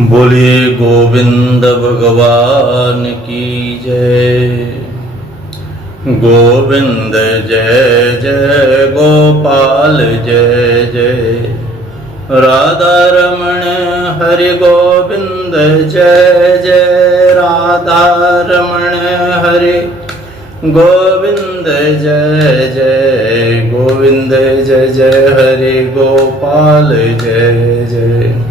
बोलिए गोविंद भगवान की जय। गोविंद जय जय गोपाल जय जय। राधा रमण हरि गोविंद जय जय। राधा रमण हरि गोविंद जय जय। गोविंद जय जय हरि गोपाल जय जय।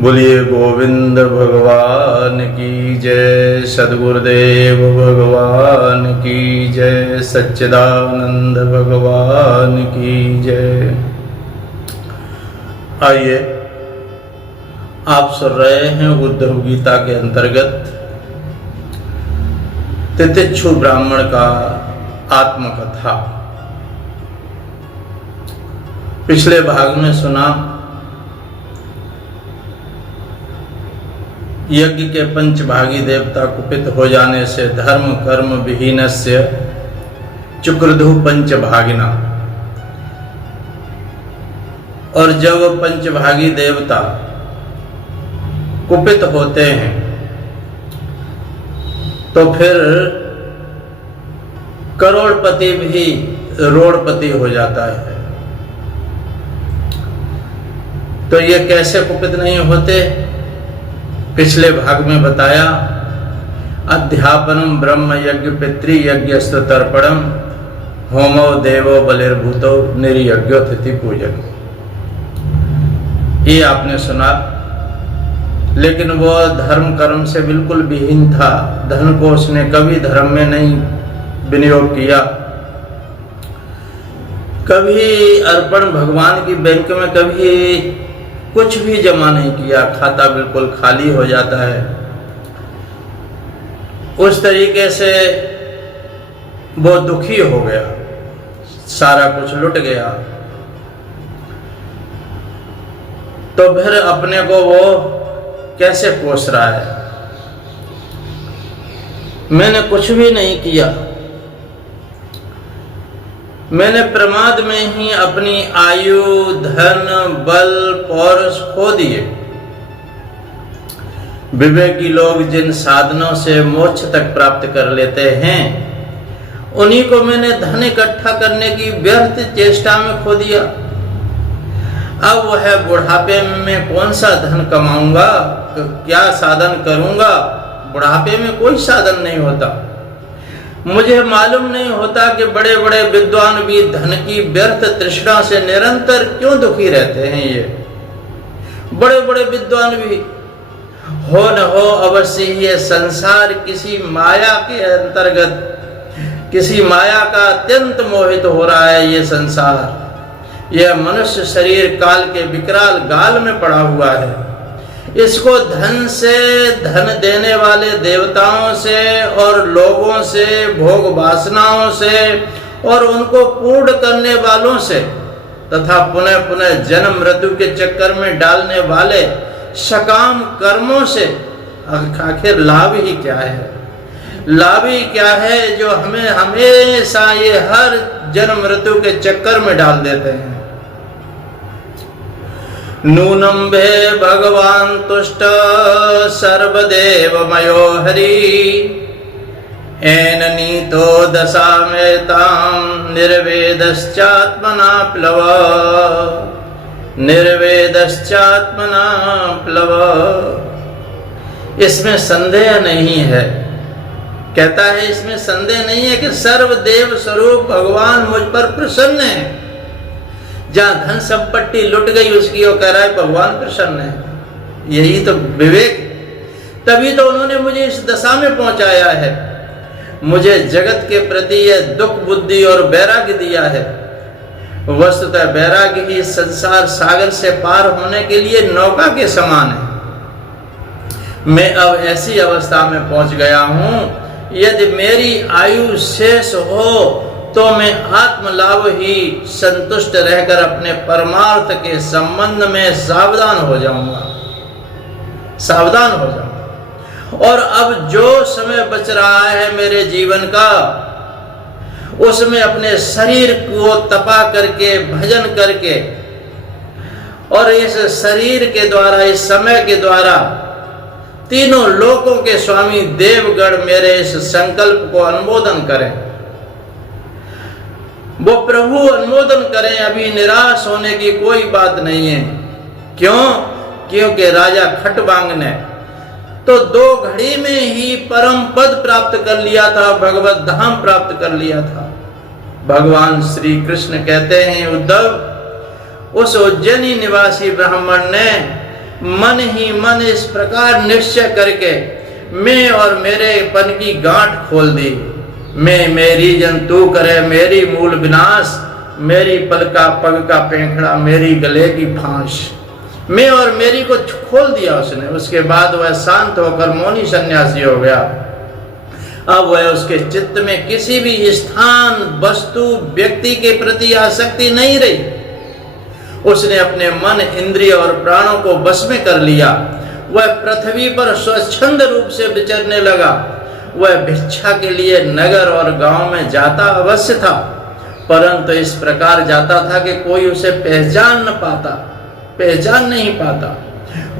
बोलिए गोविंद भगवान की जय। सद्गुरुदेव भगवान की जय। सच्चिदानंद भगवान की जय। आइए, आप सुन रहे हैं उद्धव गीता के अंतर्गत तितिक्षु ब्राह्मण का आत्मकथा। पिछले भाग में सुना यज्ञ के पंचभागी देवता कुपित हो जाने से धर्म कर्म विहीनस्य चुक्रधु पंचभागिना। और जब पंचभागी देवता कुपित होते हैं तो फिर करोड़पति भी रोड़पति हो जाता है। तो ये कैसे कुपित नहीं होते? पिछले भाग में बताया, अध्यापनम ब्रह्म यज्ञ पितृ यज्ञ तर्पणम होमो देवो बलिर्भूतो निर्यज्ञो तिथि पूजन। ये आपने सुना। लेकिन वो धर्म कर्म से बिल्कुल विहीन था। धन को उसने कभी धर्म में नहीं विनियोग किया। कभी अर्पण भगवान की बैंक में कभी कुछ भी जमा नहीं किया। खाता बिल्कुल खाली हो जाता है। उस तरीके से वो दुखी हो गया, सारा कुछ लुट गया। तो फिर अपने को वो कैसे कोस रहा है? मैंने कुछ भी नहीं किया। मैंने प्रमाद में ही अपनी आयु, धन, बल, पौरुष खो दिए। विवेकी लोग जिन साधनों से मोक्ष तक प्राप्त कर लेते हैं, उन्हीं को मैंने धन इकट्ठा करने की व्यर्थ चेष्टा में खो दिया। अब वह बुढ़ापे में कौन सा धन कमाऊंगा, क्या साधन करूंगा? बुढ़ापे में कोई साधन नहीं होता। मुझे मालूम नहीं होता कि बड़े बड़े विद्वान भी धन की व्यर्थ तृष्णा से निरंतर क्यों दुखी रहते हैं। ये बड़े बड़े विद्वान भी हो न हो अवश्य ये संसार किसी माया के अंतर्गत, किसी माया का अत्यंत मोहित हो रहा है। ये संसार, यह मनुष्य शरीर काल के विकराल गाल में पड़ा हुआ है। इसको धन से, धन देने वाले देवताओं से और लोगों से, भोग वासनाओं से और उनको पूर्ण करने वालों से तथा पुनः पुनः जन्म मृत्यु के चक्कर में डालने वाले सकाम कर्मों से आखिर लाभ ही क्या है? लाभ ही क्या है जो हमें हमेशा ये हर जन्म मृत्यु के चक्कर में डाल देते हैं। नूनम भे भगवान तुष्ट सर्वदेव मयो हरि एन नीतो दशा में ताम निर्वेदश्चात्मना प्लव। निर्वेदश्चात्मना प्लव। इसमें संदेह नहीं है, कहता है इसमें संदेह नहीं है कि सर्वदेव स्वरूप भगवान मुझ पर प्रसन्न है। जहां धन संपत्ति लुट गई उसकी वो कह रहा है भगवान प्रसन्न है। यही तो विवेक, तभी तो उन्होंने मुझे इस दशा में पहुंचाया है। मुझे जगत के प्रति यह दुख बुद्धि और वैराग्य दिया है। वस्तुतः वैराग्य ही संसार सागर से पार होने के लिए नौका के समान है। मैं अब ऐसी अवस्था में पहुंच गया हूं, यदि मेरी आयु शेष हो तो मैं आत्मलाभ ही संतुष्ट रहकर अपने परमार्थ के संबंध में सावधान हो जाऊंगा। सावधान हो जाऊंगा। और अब जो समय बच रहा है मेरे जीवन का, उसमें अपने शरीर को तपा करके, भजन करके और इस शरीर के द्वारा, इस समय के द्वारा तीनों लोकों के स्वामी देवगण मेरे इस संकल्प को अनुमोदन करें। वो प्रभु अनुमोदन करें, अभी निराश होने की कोई बात नहीं है। क्यों? क्योंकि राजा खटवांग ने तो 2 घड़ी में ही परम पद प्राप्त कर लिया था, भगवत धाम प्राप्त कर लिया था। भगवान श्री कृष्ण कहते हैं, उद्धव, उस उज्जैनी निवासी ब्राह्मण ने मन ही मन इस प्रकार निश्चय करके मैं और मेरे पन की गांठ खोल दी। मैं मेरी जन तू करे, मेरी मूल विनाश, मेरी पग का पेंखड़ा, मेरी गले की फांस। मैं और मेरी को खोल दिया उसने। उसके बाद वह शांत होकर मौनी सन्यासी हो गया। अब वह उसके चित्त में किसी भी स्थान, वस्तु, व्यक्ति के प्रति आसक्ति नहीं रही। उसने अपने मन, इंद्रिय और प्राणों को वश में कर लिया। वह पृथ्वी पर स्वच्छंद रूप से विचरने लगा। वह भिक्षा के लिए नगर और गांव में जाता अवश्य था, परंतु इस प्रकार जाता था कि कोई उसे पहचान नहीं पाता।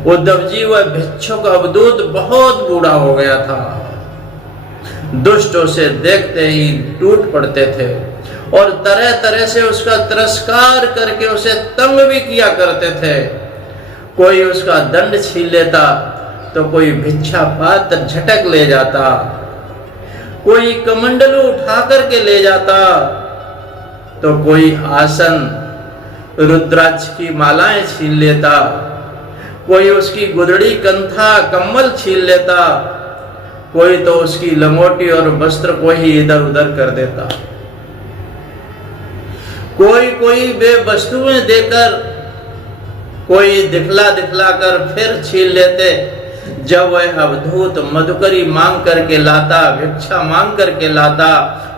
उद्धव जी, वह भिक्षुक अवधूत बहुत बूढ़ा हो गया था। दुष्ट उसे देखते ही टूट पड़ते थे और तरह तरह से उसका तिरस्कार करके उसे तंग भी किया करते थे। कोई उसका दंड छीन लेता तो कोई भिक्षा पात्र झटक ले जाता, कोई कमंडलू उठा करके ले जाता तो कोई आसन, रुद्राक्ष की मालाएं छीन लेता, कोई उसकी गुदड़ी, कंथा, कंबल छीन लेता, कोई तो उसकी लंगोटी और वस्त्र को ही इधर उधर कर देता। कोई वे वस्तुएं देकर, कोई दिखला कर फिर छीन लेते। जब वह अवधूत मधुकरी मांग करके लाता, भिक्षा मांग करके लाता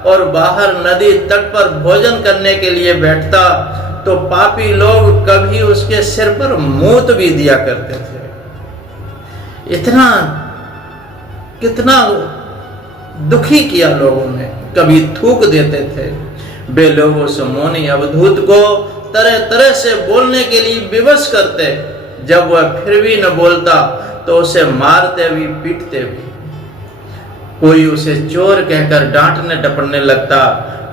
और बाहर नदी तट पर भोजन करने के लिए बैठता तो पापी लोग कभी उसके सिर पर मूत भी दिया करते थे। कितना दुखी किया लोगों ने, कभी थूक देते थे। वे लोग उस मौनी अवधूत को तरह तरह से बोलने के लिए विवश करते। जब वह फिर भी न बोलता तो उसे मारते भी, पीटते भी। कोई उसे चोर कहकर डांटने डपटने लगता,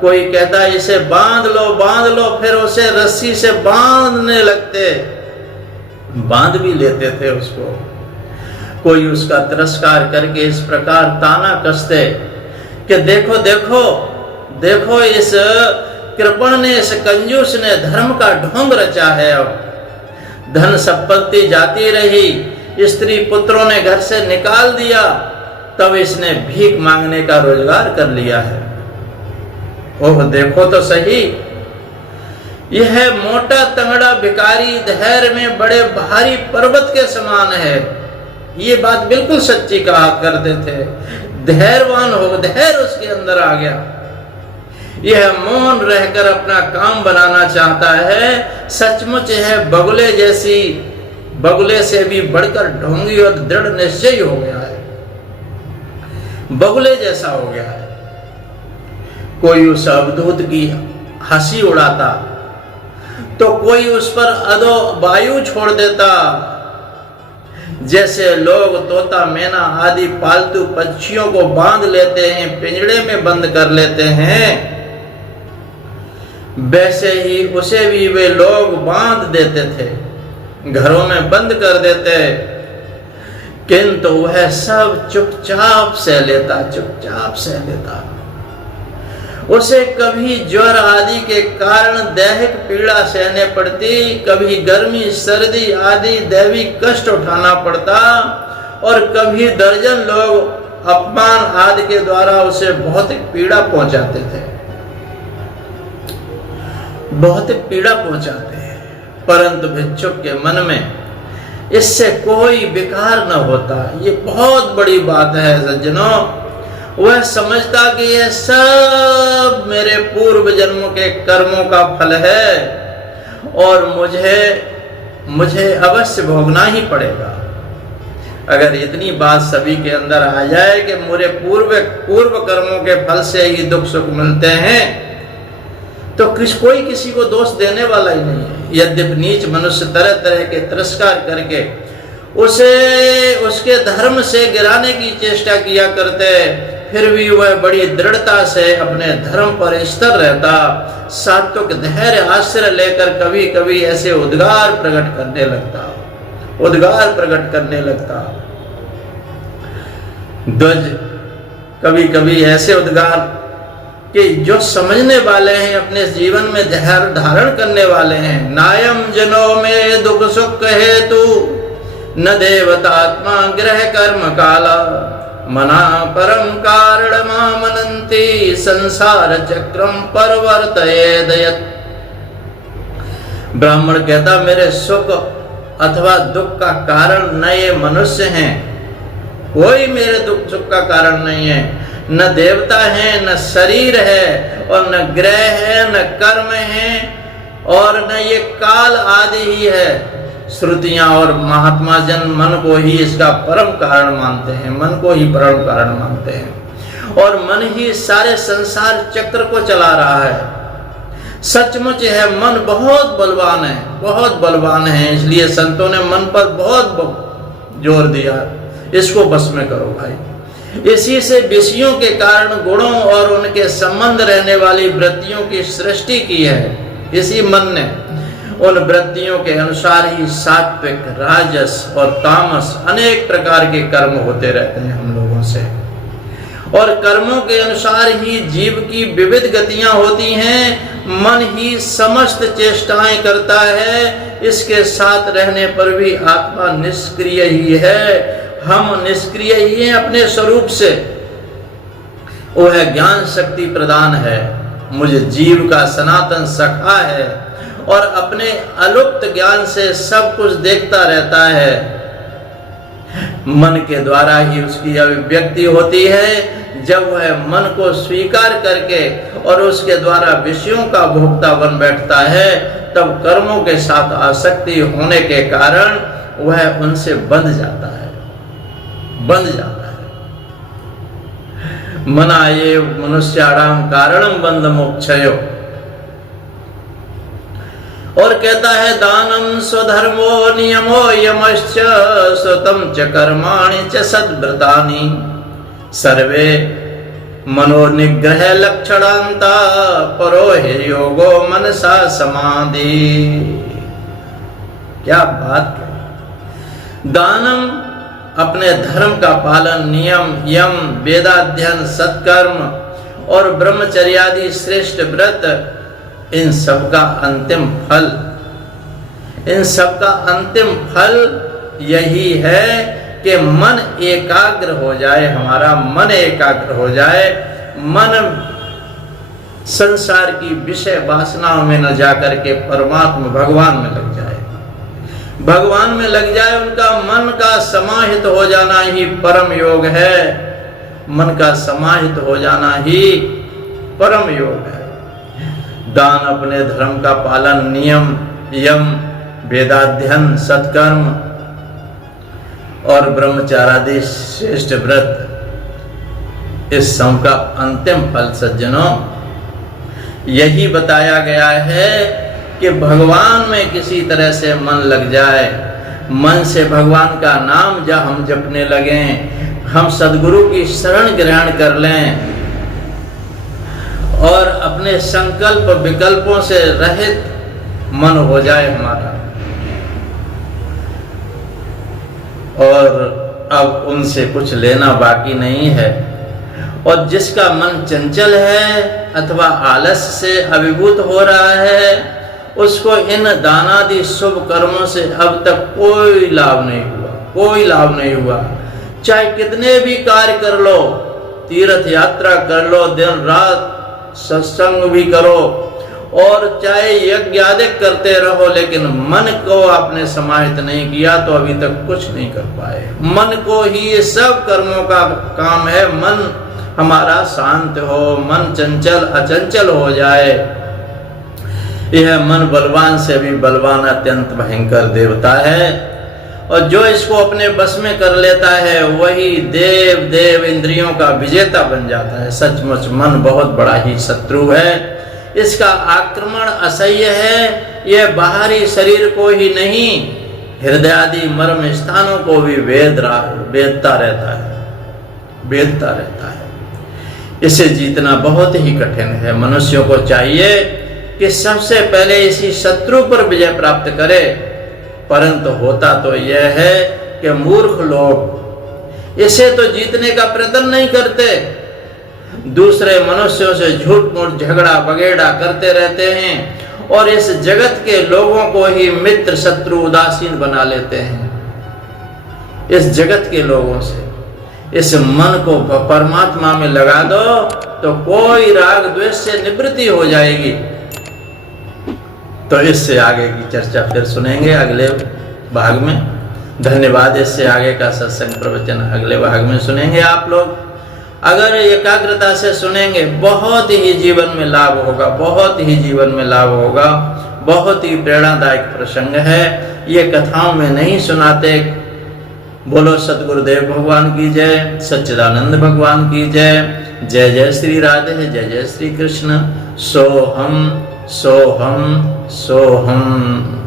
कोई कहता इसे बांध लो, फिर उसे रस्सी से बांधने लगते, बांध भी लेते थे उसको। कोई उसका तिरस्कार करके इस प्रकार ताना कसते कि देखो इस कृपण ने, इस कंजूस ने धर्म का ढोंग रचा है। अब धन संपत्ति जाती रही, स्त्री पुत्रों ने घर से निकाल दिया, तब इसने भीख मांगने का रोजगार कर लिया है। ओह, देखो तो सही, यह मोटा तंगड़ा भिखारी धैर्य में बड़े भारी पर्वत के समान है। ये बात बिल्कुल सच्ची कहा करते थे। धैर्यवान हो, धैर्य उसके अंदर आ गया। यह मौन रहकर अपना काम बनाना चाहता है। सचमुच है बगुले से भी बढ़कर ढोंगी और दृढ़ निश्चय हो गया है, बगुले जैसा हो गया है। कोई उस अवधूत की हंसी उड़ाता तो कोई उस पर अधो वायु छोड़ देता। जैसे लोग तोता, मैना आदि पालतू पक्षियों को बांध लेते हैं, पिंजड़े में बंद कर लेते हैं, वैसे ही उसे भी वे लोग बांध देते थे, घरों में बंद कर देते। किंतु वह सब चुपचाप सह लेता। उसे कभी ज्वर आदि के कारण दैहिक पीड़ा सहने पड़ती, कभी गर्मी, सर्दी आदि दैवी कष्ट उठाना पड़ता और कभी दर्जन लोग अपमान आदि के द्वारा उसे भौतिक पीड़ा पहुंचाते थे, भौतिक पीड़ा पहुंचाते हैं। परंतु भिक्षुक के मन में इससे कोई विकार न होता। ये बहुत बड़ी बात है सज्जनों। वह समझता कि यह सब मेरे पूर्व जन्मों के कर्मों का फल है और मुझे अवश्य भोगना ही पड़ेगा। अगर इतनी बात सभी के अंदर आ जाए कि मेरे पूर्व कर्मों के फल से ही दुख सुख मिलते हैं, तो कोई किसी को दोष देने वाला ही नहीं है। यद्यपि नीच मनुष्य तरह तरह के तिरस्कार करके उसे उसके धर्म से गिराने की चेष्टा किया करते, फिर भी वह बड़ी दृढ़ता से अपने धर्म पर स्थिर रहता, सात्विक धैर्य आश्रय लेकर कभी कभी ऐसे उद्गार प्रकट करने लगता। ध्वज कभी कभी ऐसे उद्गार कि जो समझने वाले हैं, अपने जीवन में धारण करने वाले हैं। नायम जनों में दुख सुख हेतु न देवतात्मा ग्रह कर्म काला, मना परम कारण मनंती संसार चक्रम परवर्तयेदयत्। ब्राह्मण कहता, मेरे सुख अथवा दुख का कारण न ये मनुष्य हैं, कोई मेरे दुख सुख का कारण नहीं है, न देवता है, न शरीर है, और न ग्रह है, न कर्म है, और न ये काल आदि ही है। श्रुतियां और महात्मा जन मन को ही इसका परम कारण मानते हैं, मन को ही परम कारण मानते हैं, और मन ही सारे संसार चक्र को चला रहा है। सचमुच है, मन बहुत बलवान है, बहुत बलवान है। इसलिए संतों ने मन पर बहुत जोर दिया, इसको बस में करो भाई। इसी से विषयों के कारण गुणों और उनके संबंध रहने वाली वृत्तियों की सृष्टि की है। इसी मन ने उन वृत्तियों के अनुसार ही सात्विक, राजस और तामस अनेक प्रकार के कर्म होते रहते हैं हम लोगों से, और कर्मों के अनुसार ही जीव की विविध गतियां होती हैं। मन ही समस्त चेष्टाएं करता है, इसके साथ रहने पर भी आत्मा निष्क्रिय ही है। हम निष्क्रिय ही हैं अपने स्वरूप से। वह ज्ञान शक्ति प्रदान है, मुझे जीव का सनातन सखा है, और अपने अलुप्त ज्ञान से सब कुछ देखता रहता है। मन के द्वारा ही उसकी अभिव्यक्ति होती है। जब वह मन को स्वीकार करके और उसके द्वारा विषयों का भोक्ता बन बैठता है, तब कर्मों के साथ आसक्ति होने के कारण वह उनसे बंध जाता है। मना ये मनुष्याणाम कारणम बंध मोक्षयो। और कहता है, दानम स्वधर्मो नियमो यमश्च स्वतम च कर्माणि च सद्व्रतानि सर्वे मनोनिग्रह लक्षणांता परो हि योगो मनसा समाधि। क्या बात है। दानम अपने धर्म का पालन, नियम, यम, वेदाध्ययन, सत्कर्म और ब्रह्मचर्यादि श्रेष्ठ व्रत, इन सब का अंतिम फल यही है कि मन एकाग्र हो जाए, हमारा मन एकाग्र हो जाए, मन संसार की विषय वासनाओं में न जाकर के परमात्मा भगवान में लग जाए। भगवान में लग जाए, उनका मन का समाहित हो जाना ही परम योग है। मन का समाहित हो जाना ही परम योग है। दान अपने धर्म का पालन, नियम, यम, वेदाध्ययन, सत्कर्म और ब्रह्मचारादि श्रेष्ठ व्रत, इस सब का अंतिम फल सज्जनों यही बताया गया है कि भगवान में किसी तरह से मन लग जाए, मन से भगवान का नाम जब हम जपने लगें, हम सद्गुरु की शरण ग्रहण कर लें और अपने संकल्प विकल्पों से रहित मन हो जाए हमारा, और अब उनसे कुछ लेना बाकी नहीं है। और जिसका मन चंचल है अथवा आलस से अभिभूत हो रहा है, उसको इन दानादि शुभ कर्मों से अब तक कोई लाभ नहीं हुआ। चाहे कितने भी कार्य कर लो, तीर्थ यात्रा कर लो, दिन रात सत्संग भी करो, और चाहे यज्ञ आदि करते रहो, लेकिन मन को आपने समाहित नहीं किया तो अभी तक कुछ नहीं कर पाए। मन को ही ये सब कर्मों का काम है। मन हमारा शांत हो, मन चंचल अचंचल हो जाए। यह मन बलवान से भी बलवान अत्यंत भयंकर देवता है, और जो इसको अपने बस में कर लेता है वही देव इंद्रियों का विजेता बन जाता है। सचमुच मन बहुत बड़ा ही शत्रु है। इसका आक्रमण असह्य है। यह बाहरी शरीर को ही नहीं, हृदय आदि मर्म स्थानों को भी वेदता रहता है। इसे जीतना बहुत ही कठिन है। मनुष्यों को चाहिए कि सबसे पहले इसी शत्रु पर विजय प्राप्त करे, परंतु होता तो यह है कि मूर्ख लोग इसे तो जीतने का प्रयत्न नहीं करते, दूसरे मनुष्यों से झूठ मूठ झगड़ा बगेड़ा करते रहते हैं और इस जगत के लोगों को ही मित्र शत्रु उदासीन बना लेते हैं। इस जगत के लोगों से इस मन को परमात्मा में लगा दो तो कोई राग द्वेष से निवृत्ति हो जाएगी। तो इससे आगे की चर्चा फिर सुनेंगे अगले भाग में। धन्यवाद। इससे आगे का सत्संग प्रवचन अगले भाग में सुनेंगे। आप लोग अगर एकाग्रता से सुनेंगे बहुत ही जीवन में लाभ होगा, बहुत ही जीवन में लाभ होगा। बहुत ही प्रेरणादायक प्रसंग है। ये कथाओं में नहीं सुनाते। बोलो सतगुरुदेव भगवान की जय, सच्चिदानंद भगवान की जय। जय जय श्री राधे, जय जय श्री कृष्ण। सोहम सोहम सोहम।